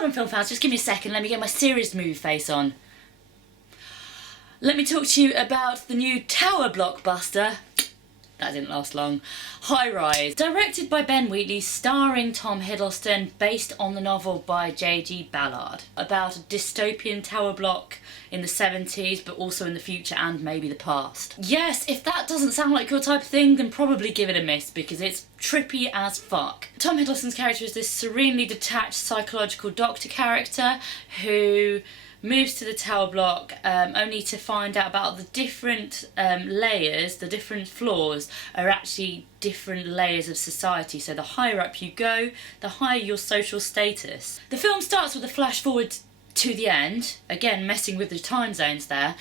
Hold on, film fans, just give me a second, let me get my serious movie face on. Let me talk to you about the new Tower blockbuster. That didn't last long. High Rise. Directed by Ben Wheatley, starring Tom Hiddleston, based on the novel by J.G. Ballard. About a dystopian tower block in the 70s, but also in the future and maybe the past. Yes, if that doesn't sound like your type of thing, then probably give it a miss, because it's trippy as fuck. Tom Hiddleston's character is this serenely detached psychological doctor character who moves to the tower block only to find out about the different layers, the different floors are actually different layers of society. So the higher up you go, the higher your social status. The film starts with a flash forward to the end, again messing with the time zones there,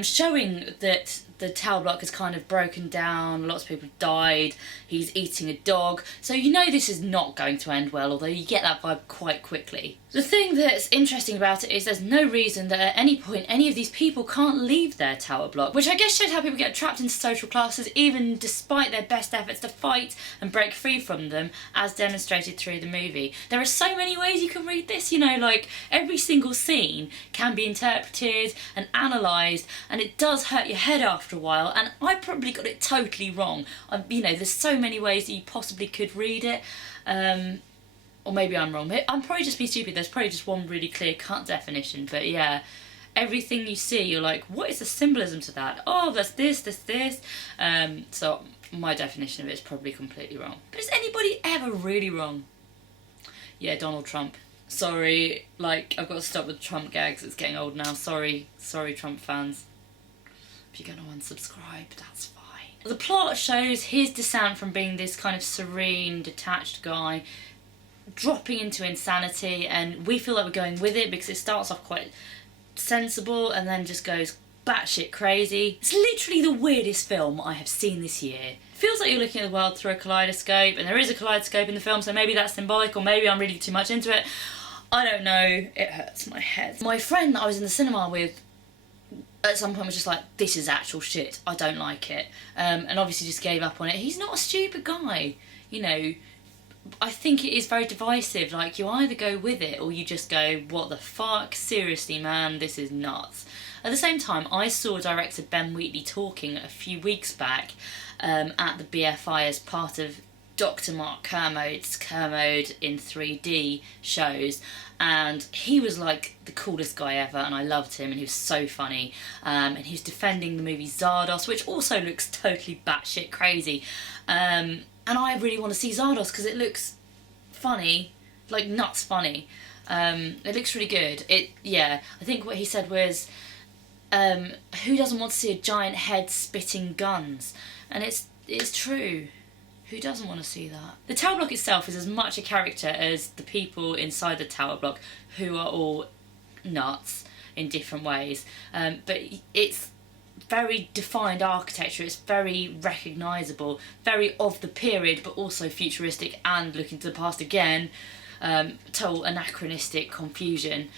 showing that the tower block has kind of broken down, lots of people died, he's eating a dog, so you know this is not going to end well, although you get that vibe quite quickly. The thing that's interesting about it is there's no reason that at any point any of these people can't leave their tower block, which I guess showed how people get trapped into social classes even despite their best efforts to fight and break free from them, as demonstrated through the movie. There are so many ways you can read this, you know, like every single scene can be interpreted and analysed, and it does hurt your head after a while, and I probably got it totally wrong. You know, there's so many ways that you possibly could read it, or maybe I'm wrong. I'm probably just being stupid. There's probably just one really clear cut definition, but yeah, everything you see, you're like, what is the symbolism to that? Oh, that's this, this. So my definition of it is probably completely wrong. But is anybody ever really wrong? Yeah, Donald Trump. Sorry, like, I've got to stop with Trump gags. It's getting old now. Sorry, Trump fans. If you're going to unsubscribe, that's fine. The plot shows his descent from being this kind of serene, detached guy, dropping into insanity, and we feel like we're going with it because it starts off quite sensible and then just goes batshit crazy. It's literally the weirdest film I have seen this year. It feels like you're looking at the world through a kaleidoscope, and there is a kaleidoscope in the film, so maybe that's symbolic, or maybe I'm reading too much into it. I don't know. It hurts my head. My friend that I was in the cinema with at some point was just like, this is actual shit, I don't like it, and obviously just gave up on it. He's not a stupid guy, you know. I think it is very divisive, like you either go with it or you just go, what the fuck, seriously man, this is nuts. At the same time, I saw director Ben Wheatley talking a few weeks back at the BFI as part of Dr. Mark Kermode's Kermode in 3D shows, and he was like the coolest guy ever, and I loved him, and he was so funny, and he was defending the movie Zardos, which also looks totally batshit crazy, and I really want to see Zardos because it looks funny, like nuts funny. It looks really good. I think what he said was, who doesn't want to see a giant head spitting guns? And it's true. Who doesn't want to see that? The tower block itself is as much a character as the people inside the tower block, who are all nuts in different ways. But it's very defined architecture, it's very recognisable, very of the period, but also futuristic and looking to the past again, total anachronistic confusion.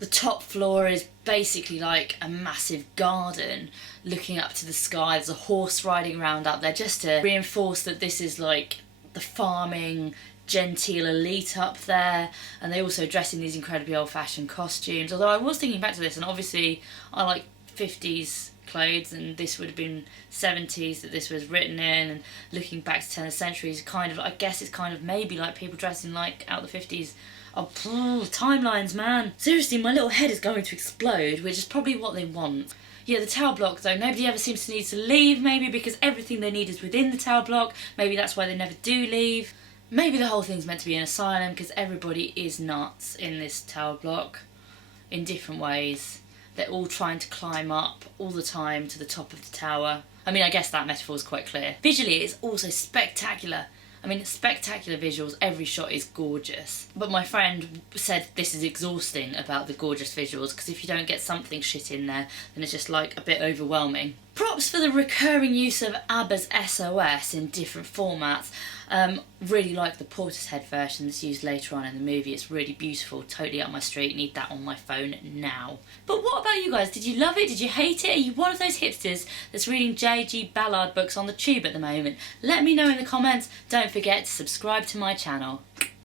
The top floor is basically like a massive garden looking up to the sky. There's a horse riding around up there just to reinforce that this is like the farming genteel elite up there, and they also dress in these incredibly old-fashioned costumes. Although I was thinking back to this, and obviously I like 50s clothes, and this would have been 70s that this was written in, and looking back to 10th century is kind of, I guess it's kind of maybe like people dressing like out the 50s. Oh, timelines, man. Seriously, my little head is going to explode, which is probably what they want. Yeah, the tower block though, nobody ever seems to need to leave, maybe because everything they need is within the tower block. Maybe that's why they never do leave. Maybe the whole thing's meant to be an asylum because everybody is nuts in this tower block in different ways. They're all trying to climb up all the time to the top of the tower. I mean, I guess that metaphor is quite clear. Visually, it's also spectacular. I mean, spectacular visuals, every shot is gorgeous. But my friend said this is exhausting about the gorgeous visuals, because if you don't get something shit in there, then it's just like a bit overwhelming. Props for the recurring use of ABBA's SOS in different formats. Really like the Portishead version that's used later on in the movie. It's really beautiful, totally up my street, need that on my phone now. But what about you guys? Did you love it? Did you hate it? Are you one of those hipsters that's reading J.G. Ballard books on the tube at the moment? Let me know in the comments. Don't forget to subscribe to my channel.